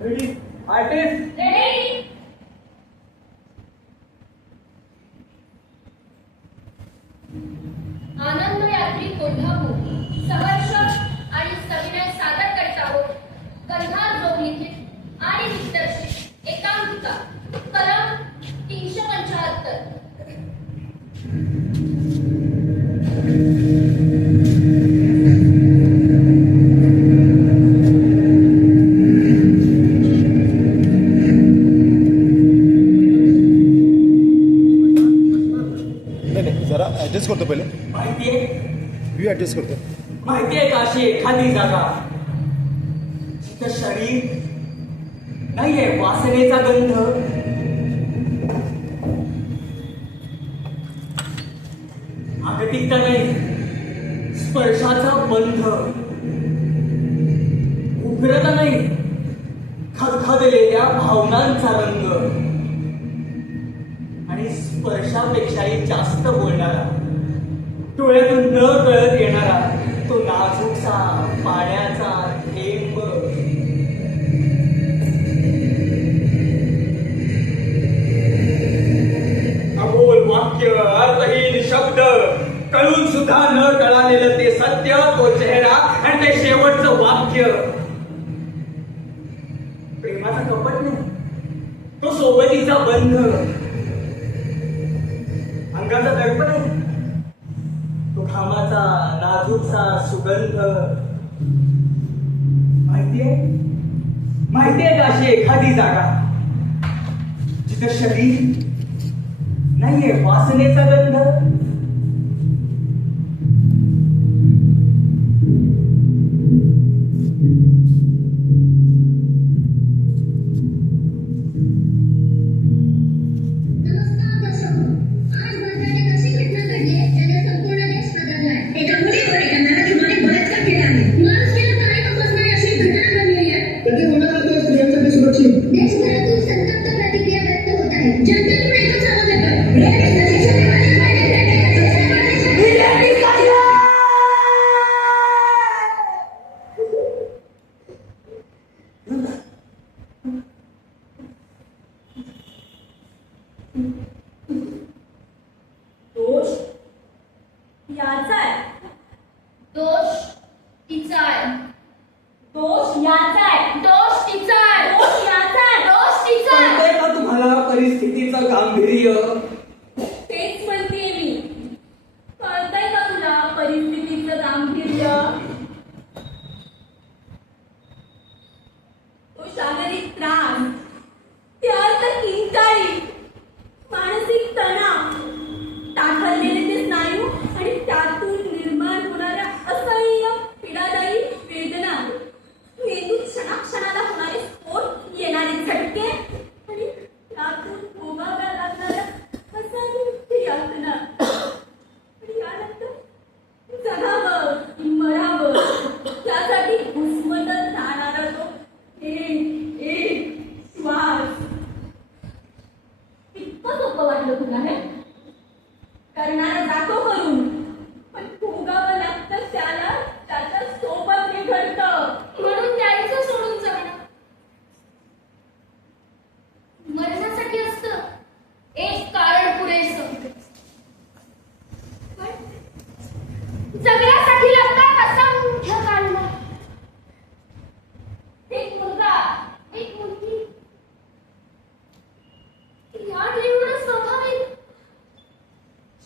Ready? Artist? Ready? आनंद यात्री कोल्हापूर सहर्ष आणि सविनय सादर करत आहोत गंधार जोगलिखित आणि दिग्दर्शित एकांकिका कलम 375. जरा ऍडजस्ट करतो पहिले. माहितीये व्ह्यू ऍडजस्ट करतो. माहितीये का अशी एखादी जागा जिथं शरीर नाहीये वासनेचा गंध, आगतिकता नाही स्पर्शाचा बंध, उग्रता नाही खदखदलेल्या भावनांचा रंग, आणि स्पर्शापेक्षाही जास्त बोलणारा डोळ्यातून न कळत येणारा तो नाजूकसा पाण्याचा थेंब. अबोल वाक्य अर्थहीन शब्द कळून सुद्धा न कळालेलं ते सत्य, तो चेहरा आणि ते शेवटचं वाक्य. प्रेमाचा कपट नाही, तो सोबतीचा बंध, अंगाचा दर्पण आहे, तो घामाचा नाजूकसा सुगंध. माहितीये का अशी एखादी जागा जिथं शरीर नाहीये वासनेचा गंध, देशभरातून संतप्त प्रतिक्रिया व्यक्त होत आहेत. जनतेतून एकच आवाज येतोय. दोष याचा आहे, दोष तिचा आहे, दोष याचा आहे, दोष तिचा आहे, दोष याचा आहे, दोष तिचा आहे. कळतंय का तुम्हाला परिस्थितीचं गांभीर्य? तेच म्हणते मी. कळतंय का तुला परिस्थितीचं गांभीर्य? तो शारीरिक त्रास, ते अर्थ किंकाळी, मानसिक तणाव, टाकलेले ते स्नायू आणि त्यातून निर्माण होणाऱ्या असह्य पीडादायी वेदना, मेंदूत क्षणाक्षणाला होणारे स्फोट, येणारे झटके आणि त्यातून भोगाव्या लागणाऱ्या असंख्य यातना. आणि यानंतर जगावं की मरावं त्यासाठी घुसमटत राहणारा तो एक श्वास. इतकं सोपं वाटलं तुला हे? करणारा जातो करून, पण भोगावं लागतं त्याला त्याच्या सोबत हे घडतं. म्हणून द्यायचं सोडून जगणं. मरण्यासाठी असतं एक कारण पुरेसं, पण जगण्यासाठी लागतात असंख्य कारणं. एक मुलगा, एक मुलगी, या एवढं स्वाभाविक.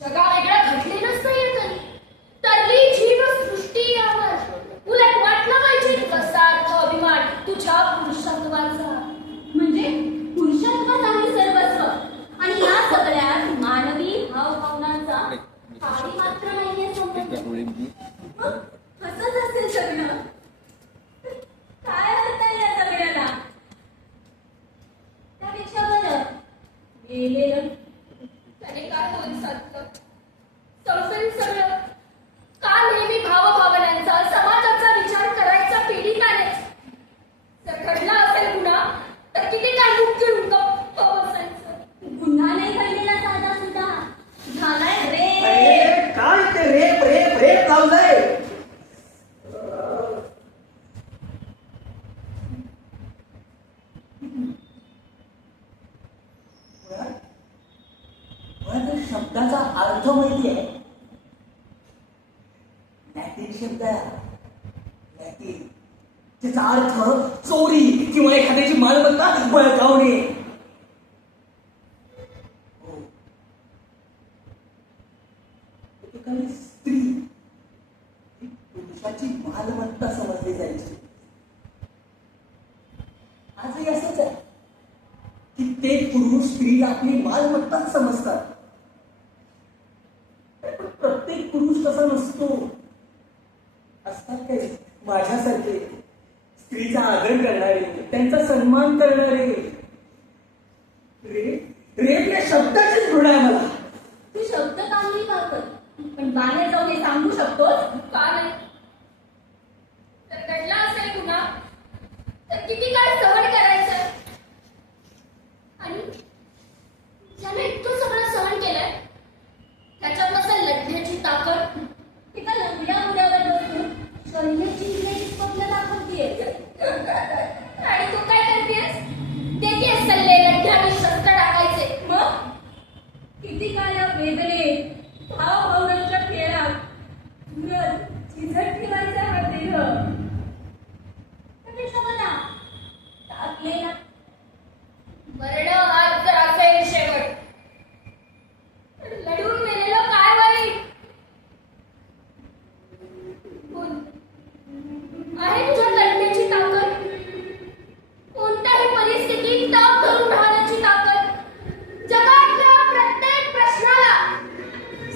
जगावेगळं घडलेलं नसतंय कधी, तरली जीव सृष्टी यावर. उलट वाटलं पाहिजे कसा अर्थ अभिमान तुझ्या पुरुषत्वाचा. म्हणजे पुरुषत्वच आहे सर्वस्व, आणि या सगळ्यात मानवी भावभावनांचा काही मात्र नाहीये संबंध. मग असंच असेल सगळं. काय अर्थ आहे या सगळ्याला? त्यापेक्षा बरं गेलेलं त्याने काय होईल साधलं? संसारिक सगळं का नेहमी भावभावनांचा समाजाचा विचार करायचा पिढीकाने? जर घडला असेल शब्दाचा अर्थ माहिती आहे? लॅटिन शब्द आहे. लॅटिन त्याचा अर्थ चोरी किंवा एखाद्याची मालमत्ता बळकावणे. हो. एकेकाळी स्त्री ही पुरुषाची मालमत्ता समजली जायची. आजही असंच आहे. कित्येक पुरुष स्त्रीला आपली मालमत्ताच समजतात. पण प्रत्येक पुरुष तसा नसतो. असतात काही माझ्यासारखे स्त्रीचा आदर करणारे, त्यांचा सन्मान करणारे. रेप या शब्दाचीच घृणा आहे मला. तू शब्द चांगली वापर, पण बाहेर जाऊन हे सांगू शकतोस का नाही? तर घडला असेल गुन्हा तर किती काळ सहन करायचं? आणि ज्याने इतकं सगळं सहन केलंय त्याच्यात नसेल लढण्याची ताकद. तिथं लढल्या उड्यावर बसून शरीराची इमेज पडलं दाखवतीये. आणि तू काय करतेस? देते सल्ले लढण्याने शस्त्र टाकायचे. मग किती काळ या वेदनेत भावभावनाच्या खेळात चिझट ठेवायचा हा देह. त्यापेक्षा बघा टाकले ना मरण हात जर असेल शेवट तर लढून मेलेलं काय वाईट? बोल, आहे तुझ्यात लढण्याची ताकद? कोणत्याही परिस्थितीत तग धरून राहण्याची ताकद? जगातल्या प्रत्येक प्रश्नाला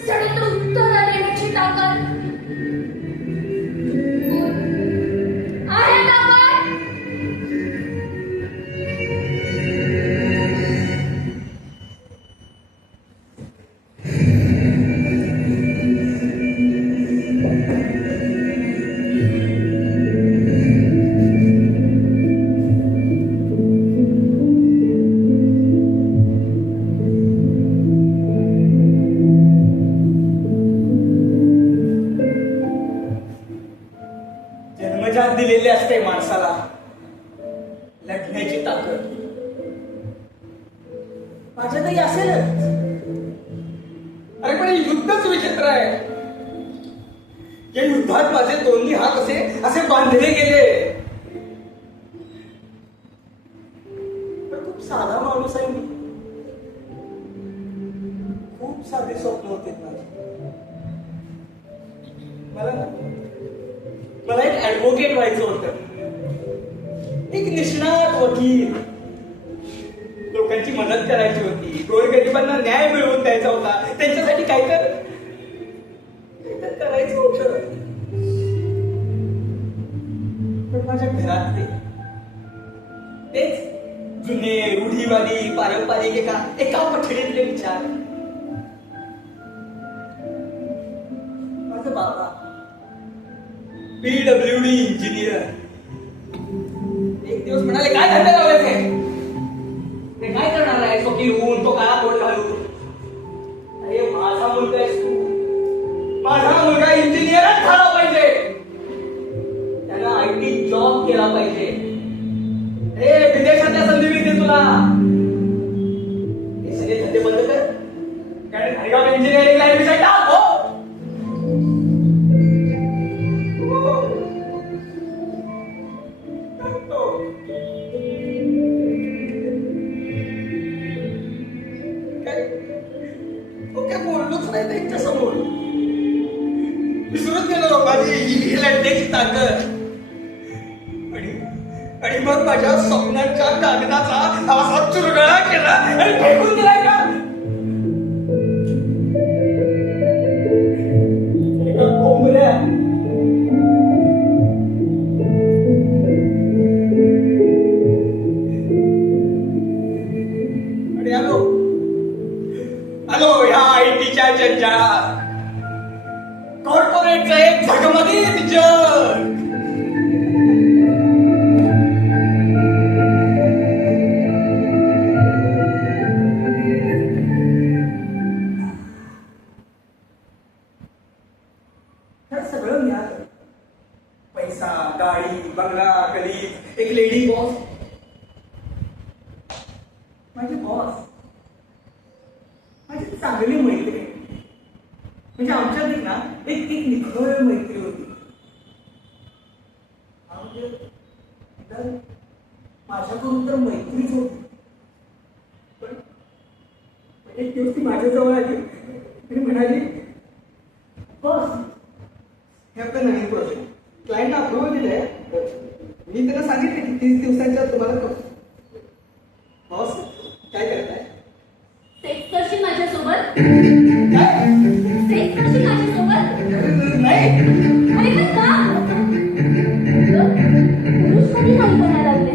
सडेतोड उत्तर देण्याची ताकद? बोल, आहे ताकद? जन्मजात दिलेली असते माणसाला लढण्याची ताकद. माझ्यातही असेलच. अरे पण हे युद्धच विचित्र आहे. या युद्धात माझे दोन्ही हात असे बांधले गेले. पण खूप साधा माणूस आहे मी. खूप साधे स्वप्न होते माझे. मला एक ऍडव्होकेट व्हायचं होतं. एक निष्णात वकील. लोकांची मदत करायची होती. गोरगरिबांना न्याय मिळवून द्यायचा होता. त्यांच्यासाठी काय तर करायचं होतं. पण माझ्या घरातले तेच जुने रूढीवादी पारंपरिक एका पठडीतले विचार. माझा बाबा PWD इंजिनियर. एक दिवस म्हणाले काय धंदे लावायचे? ते काय करणार आहे? वकील होऊन तो काळा कोट घालून. अरे माझा मुलगा आहेस तू. माझा मुलगा इंजिनियरच झाला पाहिजे. त्याला IT जॉब केला पाहिजे. हे विदेशातल्या संधी मिळतील तुला. हे सगळे धंदे बंद कर. कारण घरगाव इंजिनिअरिंगला ऍडमिशन टाक. हो काय बोललोच नाही त्यांच्या समोर. विसरून गेलो माझी ही लढण्याची ताकद. आणि मग माझ्या स्वप्नांच्या कागदाचा असा चुरगळा केला आणि फेकून दिलाय का? एका कोंबड्या आणि आलो ह्या ITच्या जंजाळात. कॉर्पोरेटचं एक झगमगीत जग. सगळं मिळालं. पैसा, गाडी, बंगला, कलीग, एक लेडी बॉस. माझी बॉस, माझी चांगली मैत्रीण. म्हणजे आमच्यात एक ना एक निखळ मैत्री होती. म्हणजे तर माझ्याकडून तर मैत्रीच होती. पण एक दिवस ती माझ्याजवळ आली आणि म्हणाली, बस हे आपलं नवीन प्रोजेक्ट क्लायंटला अप्रुव्हल दिलंय. मी त्यांना सांगितलं की 30 दिवसांच्या तुम्हाला करतो. बॉस काय करताय? सेक्स करशील माझ्यासोबत? काय? सेक्स करशील माझ्यासोबत? नाही. अरे पण का? पुरुष कधी नाही बनायला लागले?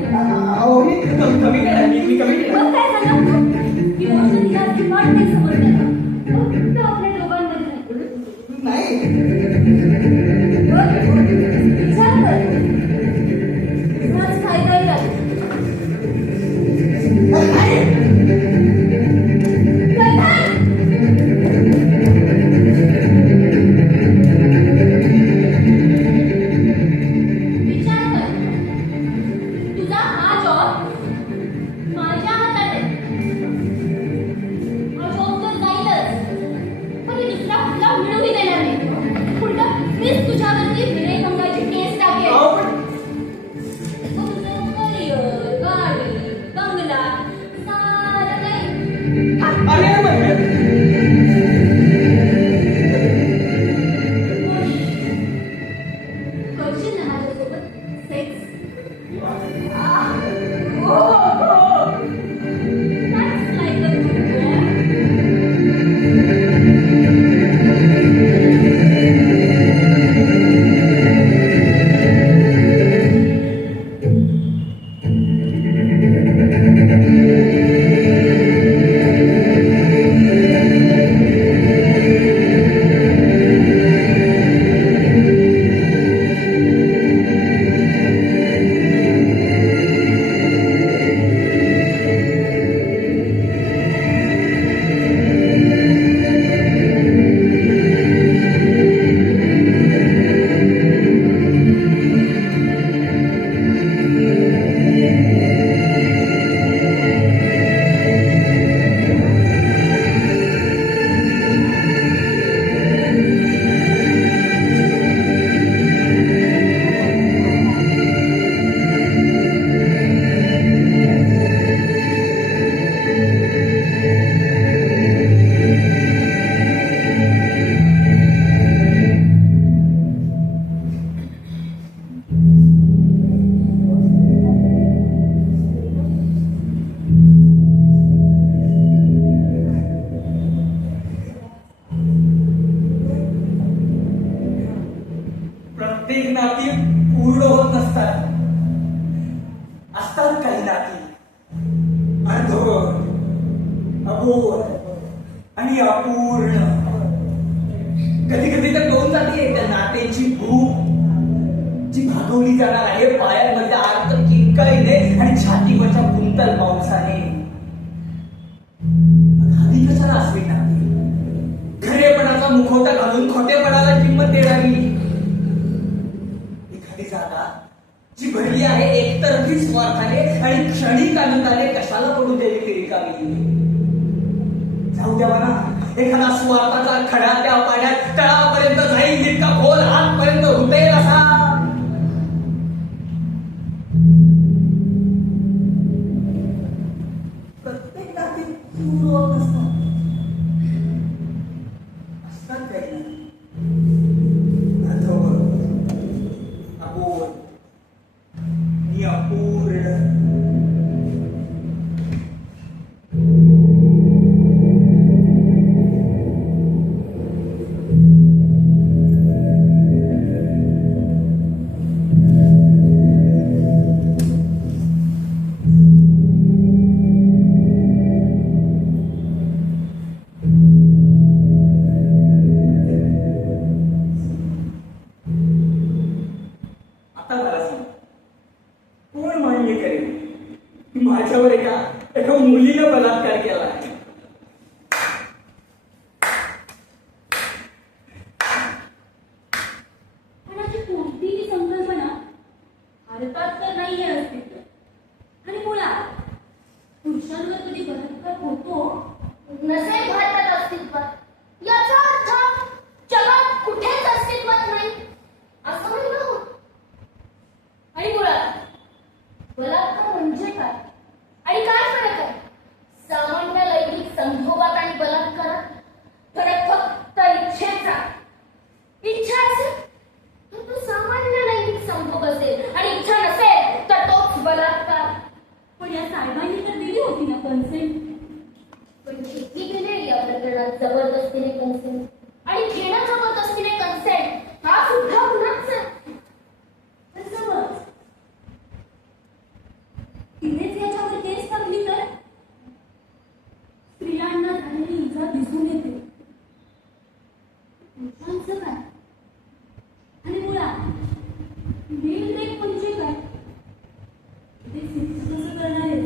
अहो मी कमी केला. मी कमी केला. मग काय झालं? ही गोष्ट तिला अजिबात नाही समजलं. फक्त आपल्या दोघांमध्ये नाही. विचार कर. आज काय काय लागलं? विचार कर. तुझा हा जॉब माझ्या हातात आहे. हा जॉब तर जाईलच, पण मी दुसरा कुठला मिळवून देणार नाही. उलट मीच तुझ्यावरती विनयभंगाची केस टाकेल. अहो, पण मग तुझं करिअर, गाडी, बंगला सारं काही अरे म्हणजे करशील ना माझ्यासोबत sex? That's like a good boy. प्रत्येक नाती पूर्ण होत नसतात. असतात काही नाती अर्धवट, अबोध आणि अपूर्ण. कधी कधी तर दोन जाती आहेत त्या नात्याची भूक जी भागवली जाणार आहे पायांमध्ये आर्त किंकाळीने आणि छातीवरच्या कुंतल पावसाने. हवी कशाला असली नाती? खरेपणाचा मुखवटा घालून खोटेपणाला किंमत देणारी एखादी जागा जी भरली आहे एकतर्फी स्वार्थाने आणि क्षणिक आनंदाने कशाला पडू द्यावी ती रिकामी? जाऊ द्यावा ना. एखादा स्वार्थाचा खडा त्या पाण्यात तळापर्यंत जाईल तितका खोल हातपर्यंत रुतेल असा. प्रत्येक नाती पूर्ण होत नसतात. असतात काही ना अर्धवट, अबोध आणि अपूर्ण. आता मला सांग, कोण मान्य करेल की माझ्यावर एका मुलीनं बलात्कार केला आहे? पण अशी कोणतीही संकल्पना भारतात तर नाहीये अस्तित्व. आणि मुळात पुरुषांवर कधी बलात्कार होतो नसेल भारतात अस्तित्वात याचा अर्थ बलात्कार म्हणजे काय आणि काय फरक आहे? सामान्य लैंगिक संभोगात आणि बलात्कारात फरक फक्त इच्छेचा. इच्छा असेल तर तो सामान्य लैंगिक संभोग असेल आणि इच्छा नसेल तर तोच बलात्कार. पण या साहेबांनी तर दिली होती ना कन्सेंट. पण घेतली गेली या प्रकरणात जबरदस्तीने कन्सेंट आणि घेणं जबरदस्तीने कन्सेंट हा सुद्धा गुन्हाच आहे. तर समज तिनेच याच्यावर केस टाकली तर स्त्रियांना झालेली इजा दिसून येते. पुरुषांचं काय? आणि मुळात मेल रेप म्हणजे काय ते सिद्ध कसं करणार आहे?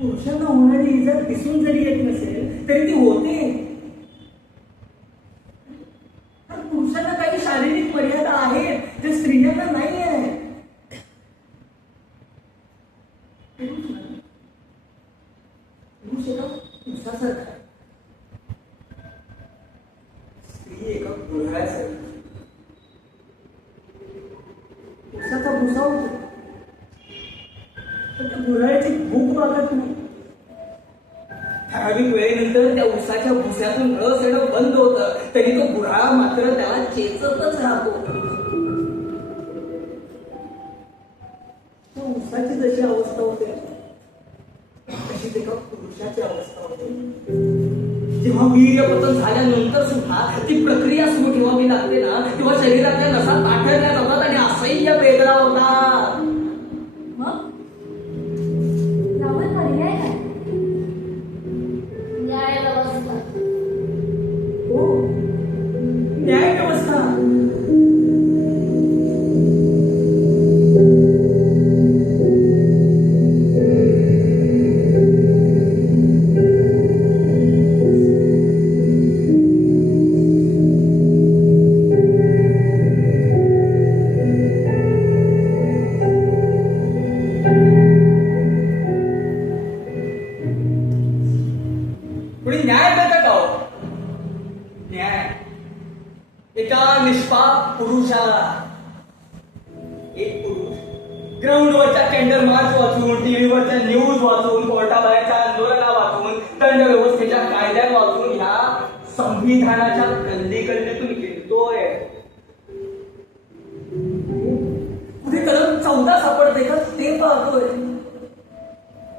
पुरुषांना होणारी इजा दिसून जरी येत नसेल तरी ती होते. कारण पुरुषांना काही शारीरिक मर्यादा आहेत जे स्त्रियांना नाही आहे. पुरुष एका पुरुषासारखा आहे, स्त्री एका गुऱ्हाळासारखी. पुरुषाचा भुसा होतो पण त्या गुऱ्हाळाची भूक भागत नाही. ठराविक वेळेनंतर त्या उसाच्या भुस्यातून रस येणं बंद होतं तरी तो गुऱ्हाळ मात्र त्याला चेचतच राहतो. त्या उसाची जशी अवस्था होते तशीच एका पुरुषाची अवस्था होते. जेव्हा वीर्यपतन झाल्यानंतर सुद्धा ती प्रक्रिया सुरू ठेवावी लागते ना तेव्हा शरीरातल्या नसा ताठरल्या जातात आणि असह्य वेदना होतात. मग यावर पर्याय काय? न्याय व्यवस्था. हो, न्याय व्यवस्था. कोणी न्याय देतं का हो? न्याय एका निष्पाप पुरुषाला. एक पुरुष ग्राउंडवरच्या कॅन्डल मार्च वाचून, टीव्हीवरच्या न्यूज वाचून, कोर्टाबाहेरच्या आंदोलना वाचून, दंड व्यवस्थेच्या कायद्यात वाचून ह्या संविधानाच्या गल्लीगल्लीतून गिरतोय. कुठे कलम 14 सापडते का ते पाहतोय.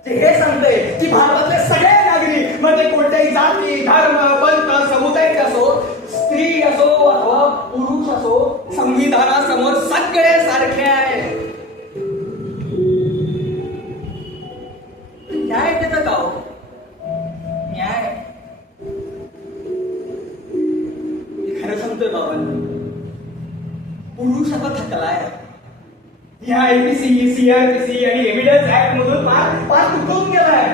ते हे सांगतंय की भारतातले सगळे नागरिक म्हणजे कोणत्याही जाती, धर्म, पंथ, समुदायाचे असो, स्त्री असो अथवा पुरुष असो, संविधानासमोर सगळे सारखे आहेत. न्याय देतं का हो? न्याय खरं सांगतोय बाबांना, पुरुष आता थकलाय. या IPC, CRPC आणि एव्हिडन्स ऍक्ट मधून पार तुटून गेलाय.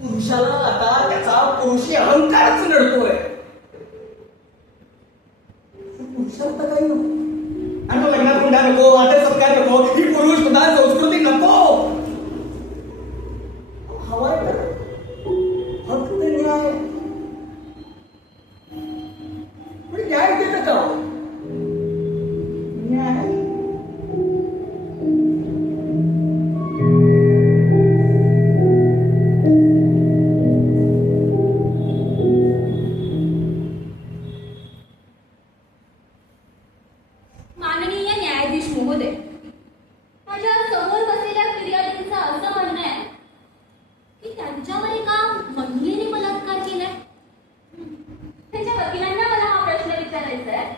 पुरुषाला आता त्याचा पुरुषी अहंकारच नडतोय. पुरुषाला तर काही नको. आणि लग्नात हुंडा नको, आदर सत्कार नको, ही पुरुष प्रधान संस्कृती नको. हवाय का फक्त न्याय. पण न्याय देतं का हो? न्याय माननीय न्यायाधीश महोदय, माझ्या समोर बसलेल्या फिर्यादींचं असं म्हणणं आहे की त्यांच्यावर एका महिलेने बलात्कार केलाय. त्यांच्या वकिलांना मला हा प्रश्न विचारायचा आहे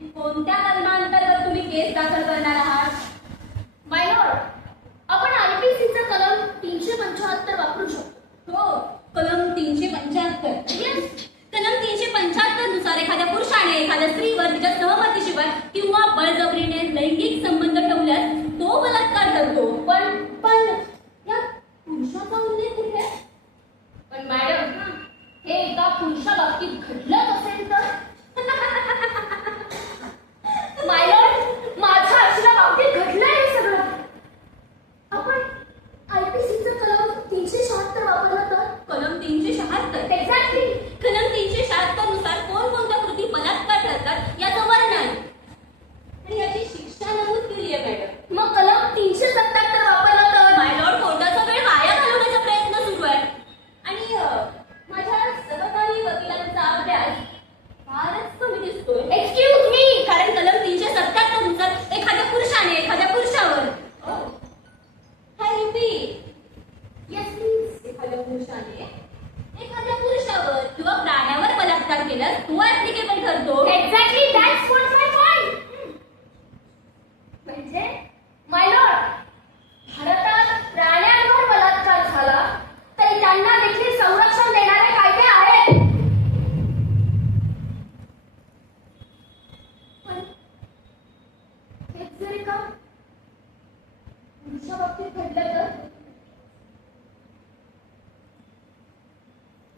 की कोणत्या कलमांतर्गत तुम्ही केस दाखल करणार आहात? मायनॉर, आपण IPCचं कलम 375 वापरू शकतो. हो, कलम 375. Yes. कलम 375 नुसार एखाद्या पुरुषाने एखाद्या स्त्रीवर तिच्या सहमतीशिवाय किंवा बळजबरीने लैंगिक संबंध ठेवल्यास तो बलात्कार ठरतो. पण या पुरुषाचा उल्लेख कुठे आहे? पण मॅडम, हे एका पुरुषा बाबतीत घडलं असेल तर मायलॉर्ड, माझ्या अर्चना बाबतीत घडलंय हे सगळं. आपण IPCचं कलम 376 वापरलं तर? कलम 376. एक्झॅक्टली. कलम 376 नुसार कोणकोणत्या कृती बलात्कार काम पुरुषा बाबतीत घडलं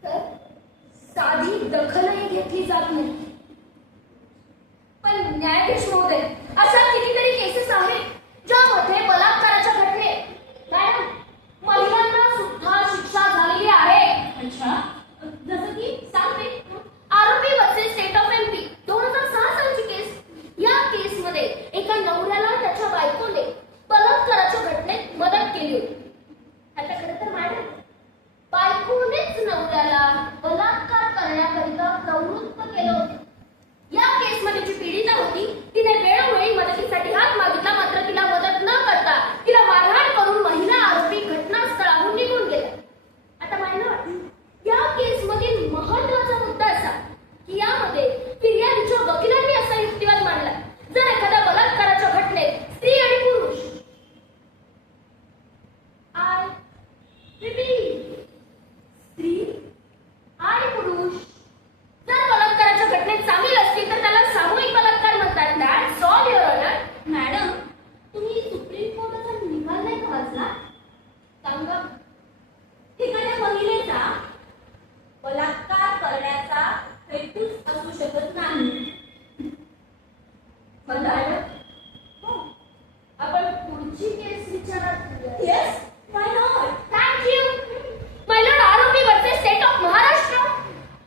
तर साधी दखलही घेतली जात नाही. पण न्यायाधीश महोदय, अशा कितीतरी केसेस आहेत ज्यामध्ये बलात्काराच्या घटनेत मॅडम महिलांना सुद्धा शिक्षा झालेली आहे. अच्छा, जसं की सांगते. आरोपी वर्सेस स्टेट ऑफ एमपी 2006 सालची केस. या केसमध्ये एका नवऱ्याला त्याच्या बायकोने बलात्काराच्या घटनेत मदत केली होती. आता खरं तर मॅडम बायकोनेच नवऱ्याला बलात्कार करण्याकरिता प्रवृत्त केलं होतं. या केसमध्ये जी पीडिता होती तिने वेळोवेळी मदतीसाठी हात मागितला, मात्र तिला मदत न करता तिला मारहाण करून महिला आरोपी घटनास्थळाहून निघून गेला. आता मॅडम या केसमधील महत्त्वाचा मुद्दा असा की यामध्ये फिर्यादीच्या वकिलांनी असा युक्तिवाद मांडला, जर एखाद्या बलात्काराच्या घटनेत स्त्री आणि पुरुष स्त्री आणि पुरुष जर बलात्काराच्या घटनेत सामील असतील तर त्याला सामूहिक बलात्कार म्हणतात. That's all, Your Honor. Madam, तुम्ही सुप्रीम कोर्टाचा निकाल नाही का वाचला? सांगा. एखाद्या महिलेचा बलात्कार करण्याचा हेतूच असू शकत नाही. मॅडम आपण पुढची केस विचारात घेऊया. Yes, why not? थँक्यू. महिला आरोपी वर्सेस स्टेट ऑफ महाराष्ट्र.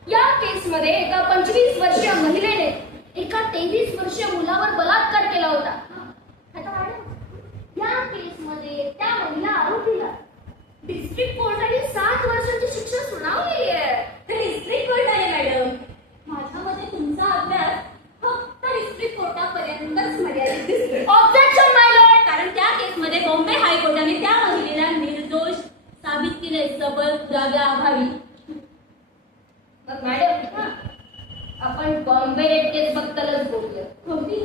या केसमध्ये एका 25 वर्षीय महिलेने एका 23 वर्षीय मुलावर बलात्कार केला होता. आता मॅडम या केसमध्ये त्या महिला आरोपीला डिस्ट्रिक्ट कोर्टाने 7 वर्षांची शिक्षा सुनावली आहे. ते डिस्ट्रिक्ट कोर्ट आहे मॅडम. माझ्या मते तुमचा अभ्यास फक्त डिस्ट्रिक्ट कोर्टापर्यंतच मर्यादित दिसतो. ऑब्जेक्शन माय लॉर्ड. कारण त्या केसमध्ये बॉम्बे हायकोर्टाने त्या महिलेला निर्दोष साबित केले सबळ पुराव्याअभावी. मग मॅडम आपण बॉम्बे रेप केस बद्दलच बोलूया. कोणती?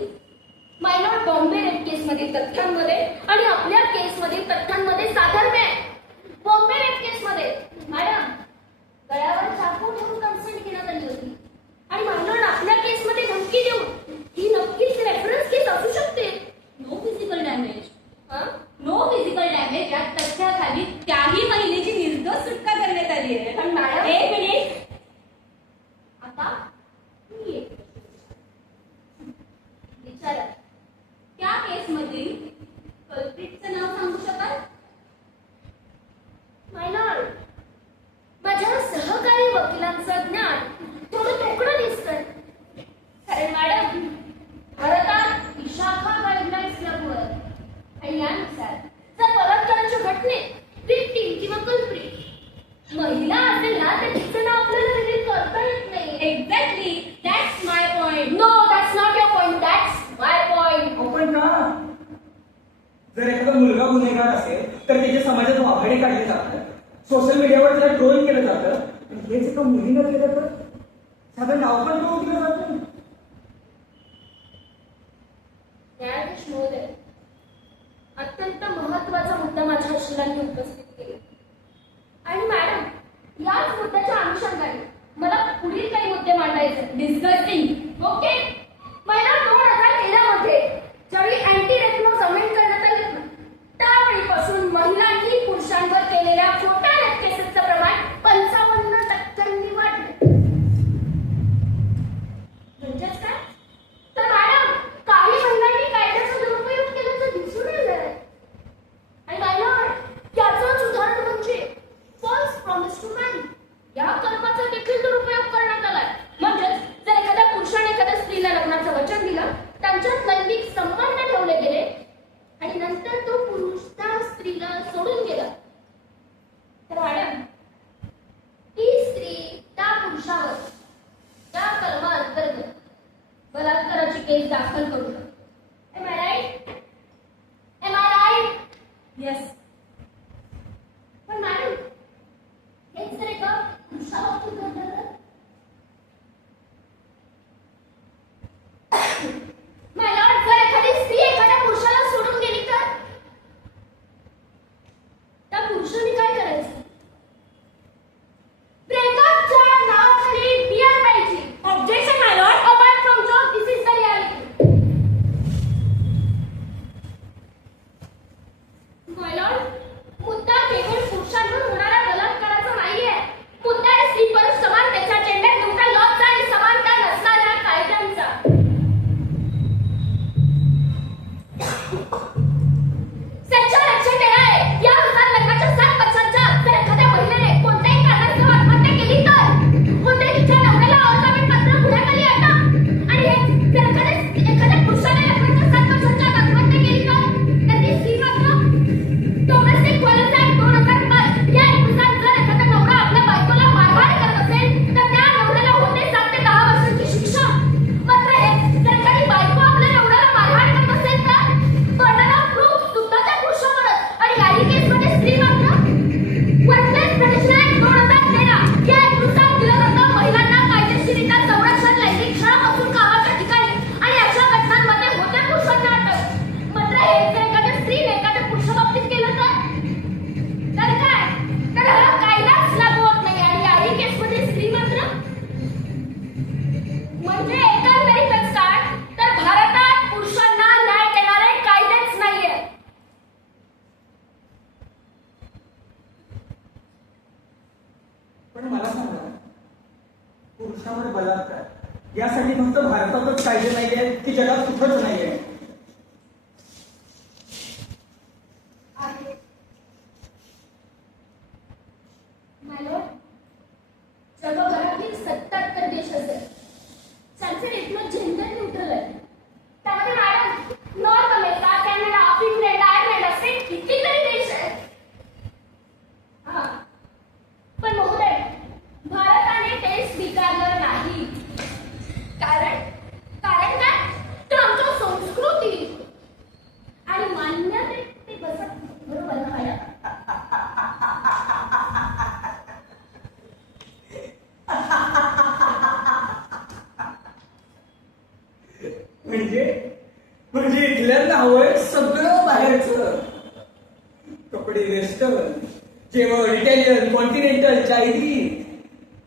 माय लॉर्ड, बॉम्बे रेप केस मधील तथ्यांमध्ये आणि आपल्या केस मधील तथ्यांमध्ये साधर्म्य आहे. बॉम्बे रेप केस मध्ये मॅडम गळ्यावर चाकू ठेवून कन्सेंट घेण्यात आली होती आणि माय लॉर्ड आपल्या केस मध्ये धमकी देऊन ही नक्कीच रेफरन्स केस असू शकते. No physical damage. हं? नो फिजिकल डॅमेज या तथ्याखाली त्याही महिलेची निर्दोष सुटका करण्यात आली आहे. पण मॅडम एक मिनिट. आता मी येते. विचारा. त्या केसमधील कल्प्रिटचं नाव सांगू शकाल? माय लॉर्ड माझ्या सहकारी वकिलांचं ज्ञान थोडं तोकडं दिसतंय. कारण मॅडम भारतात विशाखा गाईडलाईन्स लागू आहेत आणि यानुसार जर बलात्काराच्या घटनेत विक्टिम किंवा कल्प्रिट महिला असेल ना तर तिचं नाव आपल्याला रिव्हील करता येत नाही. Exactly, that's my point. No, that's not your point, that's my point. आपण का जर एखादा मुलगा गुन्हेगार असेल तर त्याच्या समाजात वाभाडे काढले जातात, सोशल मीडियावर त्याला ट्रोल केलं जातं. आणि हेच एका मुलीनं केलं तर साधं नाव पण ट्रोल केलं जातं. न्यायाधीश महोदय, अत्यंत महत्वाचा मुद्दा माझ्या वकिलांनी उपस्थित केला आणि मॅडम याच मुद्द्याच्या अनुषंगाने मला पुढील काही मुद्दे मांडायचे. डिस्कसिंग. ओके. महिना 2013 मध्ये ज्यावेळी अँटी रेप अमेंड करण्यात आले ना त्यावेळीपासून महिलांनी पुरुषांवर केलेल्या खोट्या रेप केसेसचं प्रमाण 55% वाढले. म्हणजेच काय तर मॅडम काही महिलांनी कायद्याचा दुरुपयोग केल्याचं दिसून आलंय. आणि माय लॉर्ड याचंच उदाहरण म्हणजे फॉल्स प्रॉमिस टू मॅरी या कलमाचा देखील दुरुपयोग करण्यात आलाय. म्हणजेच जर एखाद्या पुरुषाने एखाद्या स्त्रीला लग्नाचं वचन दिलं, त्यांच्यात लैंगिक संबंध ठेवले गेले आणि नंतर तो पुरुष त्या स्त्रीला सोडून गेला तर मॅडम ती स्त्री त्या पुरुषावर त्या कलमाअंतर्गत बलात्काराची केस दाखल करू शकते. Am I right? Am I right? Yes. पण मॅडम हेच जर एका पुरुषाबाबतीत घडलं तर? My lord, जर एखादी स्त्री एखाद्या पुरुषाला सोडून गेली तर त्या पुरुषाने काय करायचं? ब्रेकअपच्या नावाखाली बियर प्यायची. Objection my Lord. Apart from joke, this is the reality. कायदे नाहीये की जगात कुठंच नाहीये. आहे. मॅलोड, जगभरातील 77 देश असेल त्यांचे इथलं जेंडर न्यूट्रल आहे. त्यामध्ये madam north America, Canada, Finland, Ireland असे कितीतरी देश आहेत. हा, पण महोदय, भारताने ते स्वीकारलं नाही. कारण कारण काय? तर आमच्या संस्कृती आणि मान्यतेत ते बसत. बरोबर ना मॅडम? म्हणजे इथल्यांना हवंय सगळं बाहेरचं. कपडे वेस्टर्न, जेवण Italian, continental, Chinese,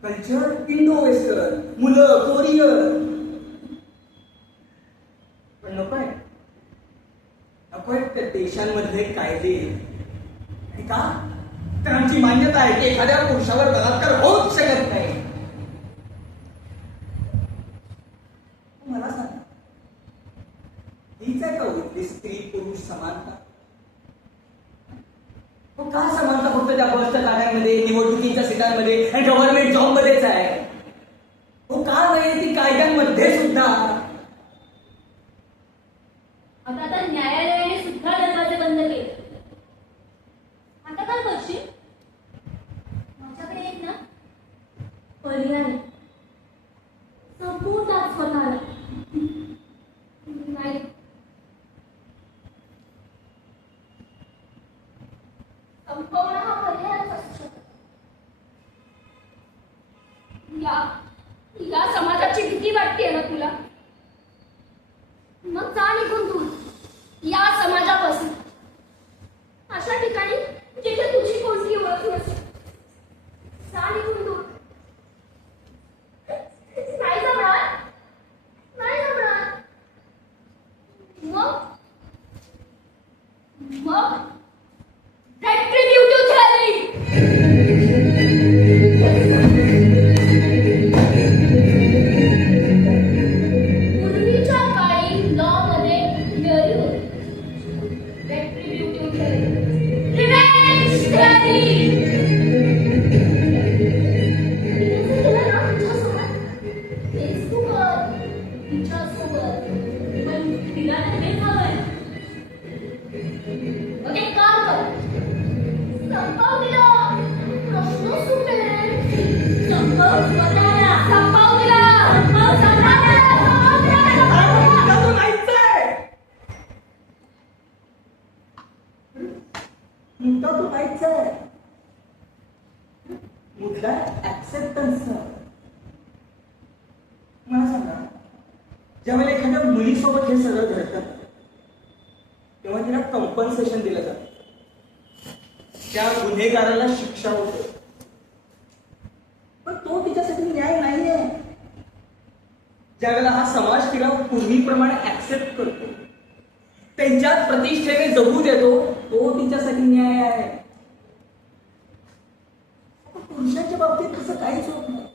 culture Indo western, मुलं कोरियन. पण नकोय त्या देशांमधले कायदे. आणि का? तर आमची मान्यता आहे की एखाद्या पुरुषावर बलात्कार होऊच शकत नाही. मला सांगा, हीच आहे का होती स्त्री पुरुष समानता? का समानता फक्त त्या बसच्या जागांमध्ये, निवडणुकीच्या सीटांमध्ये आणि गव्हर्नमेंट जॉब मध्येच आहे? का नाही ती कायद्यांमध्ये सुद्धा? आता तर न्यायालयाने सुद्धा दरवाजे बंद केले. आता काय करशील? माझ्याकडे एक ना पर्याय आहे. संपूर्ण स्वतःला. नाही. संपवणं हा पर्यायच असू शकतो. या समाजाची भीती वाटते ना तुला? मग जा निघून दूर या समाजापासून, अशा ठिकाणी जिथे तुझी कोणती ओळख नसेल. जा निघून दूर. नाही जमणार, नाही जमणार. मग retributive theory. पूर्वीच्या काळी लॉ मध्ये थिअरी होती. retributive theory. Revenge theory. तिने केलं ना तुझ्यासोबत, तेच तू कर तिच्यासोबत. पण तिला तर हेच हवंय. मग एक काम कर, संपव तिला. प्रश्न सुटेल. संपव स्वतःला. संपव तिला. संपव स्वतःला. संपव तिला. मुद्दा तो नाहीच आहे. मुद्दा तो नाहीच आहे. मुद्दा ऍक्सेप्टन्सचा. मला सांगा, ज्यावेळेला एखाद्या मुलीसोबत हे सगळं घडतं तेव्हा तिला कंपन्सेशन दिलं जातं. त्या गुन्हेगाराला शिक्षा होते. पण तो तिच्यासाठी न्याय नाहीये. ज्यावेळेला हा समाज तिला पूर्वीप्रमाणे ऍक्सेप्ट करतो, त्यांच्यात प्रतिष्ठेने जगू देतो, तो तिच्यासाठी न्याय आहे. पुरुषांच्या बाबतीत तसं काहीच होत नाही.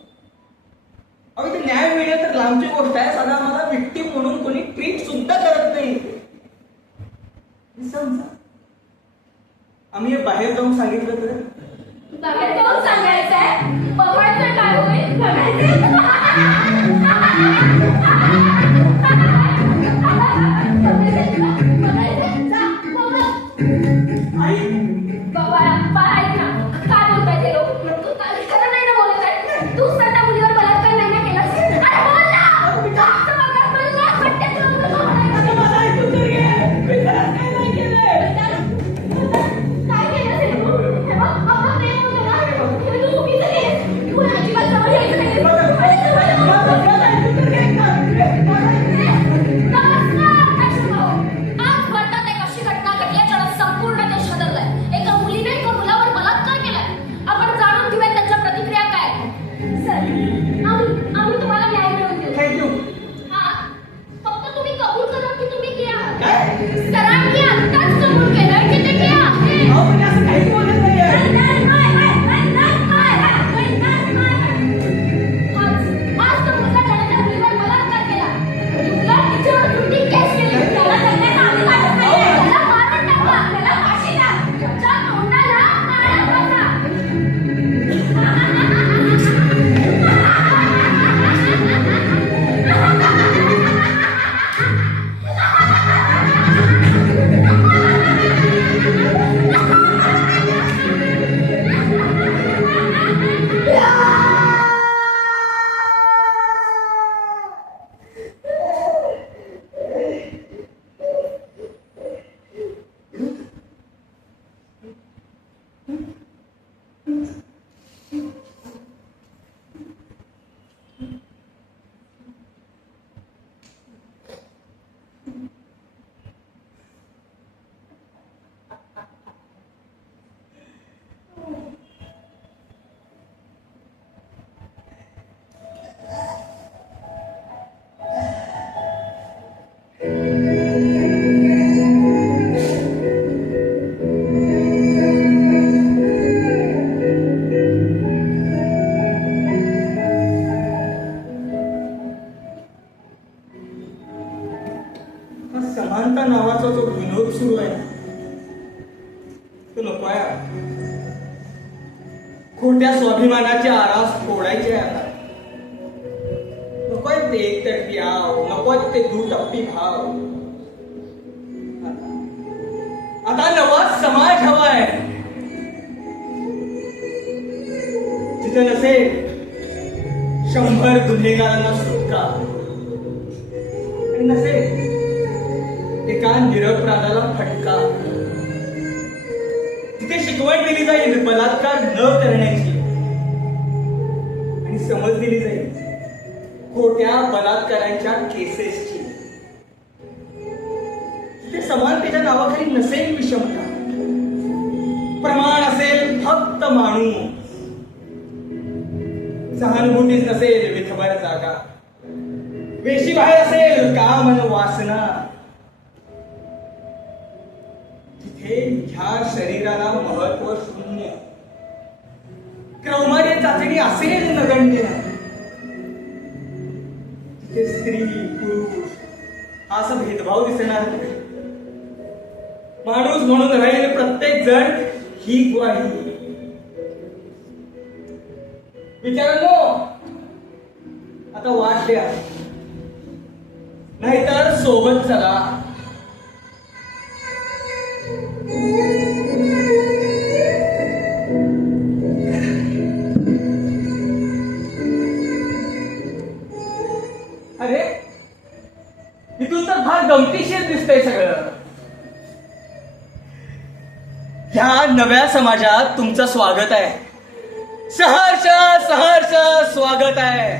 अहो, ते न्याय मिळणे तर लांबची गोष्ट आहे. साधा आम्हाला विक्टीम म्हणून कोणी ट्रीट सुद्धा करत नाही. समजा आम्ही हे बाहेर जाऊन सांगितलं तर बाहेर जाऊन सांगायचंय. बघायचं काय होईल? आई बाबा ऐक ना, काय बोलताय ते लोक? तू खरं नाही ना बोलत आहे? तू स्वतः मुलीवर बलात्कार नाही ना केलास? अरे बोल ना. जास्त बघा, बोल ना. खड्ड्यात जाऊन बोल ना. मला ऐकून तर घे. मी खरंच काही नाही केलंय. काय केलं ते? हे बघ, आपलं प्रेम होतं ना, हे तू चुकीचं केलंस. तुला अजिबात जवळ यायचं नाही. आज भारतात एक अशी घटना घडली आहे, ज्याला संपूर्ण देश हादरलाय. एका मुलीने एका मुलावर बलात्कार केलाय. आपण जाणून घेऊया त्यांच्या प्रतिक्रिया काय. सर, आम्ही तुम्हाला न्याय मिळवून देऊ. थँक्यू. हा, फक्त तुम्ही कबूल करा की तुम्ही किया. काय? सरांनी आत्ताच कबूल केलं की ते किया आहे. अहो, पण असं काहीच बोलत नाहीये. आज तो मुलगा ज्याने त्या मुलीवर बलात्कार केला, समानता नावाचा जो विनोद सुरू आहे तो नको आहे. खोट्या स्वाभिमानाचे आरास फोडायचे आहे आता. नकोय ते एकतर्फी आव, नकोय ते दुटप्पी भाव. आता नवा समाज हवाय जिथे नसेल 100 गुन्हेगारांना सुटका आणि नसेल एका निरपराधाला फटका. तिथे शिकवण दिली जाईल बलात्कार न करण्याची आणि समज दिली जाईल खोट्या बलात्कारांच्या केसेसची. तिथे समानतेच्या नावाखाली नसेल विषमता, प्रमाण असेल फक्त माणूस. सहानुभूतीच नसेल विठभर जागा, वेशीबाहेर असेल काम आणि वासना. तिथे ह्या शरीराला महत्व शून्य, क्रौमार्य चाचणी असेल नगण्य. तिथे स्त्री पुरुष हा असा भेदभाव दिसणार नाही. माणूस म्हणून राहील प्रत्येक जण ही ग्वाही. विचारांनो आता वाट द्या, नाहीतर सोबत चला. अरे इथून तर फार गमतीशीर दिसतंय सगळं. ह्या नव्या समाजात तुमचं स्वागत आहे. सहर्ष सहर्ष स्वागत आहे.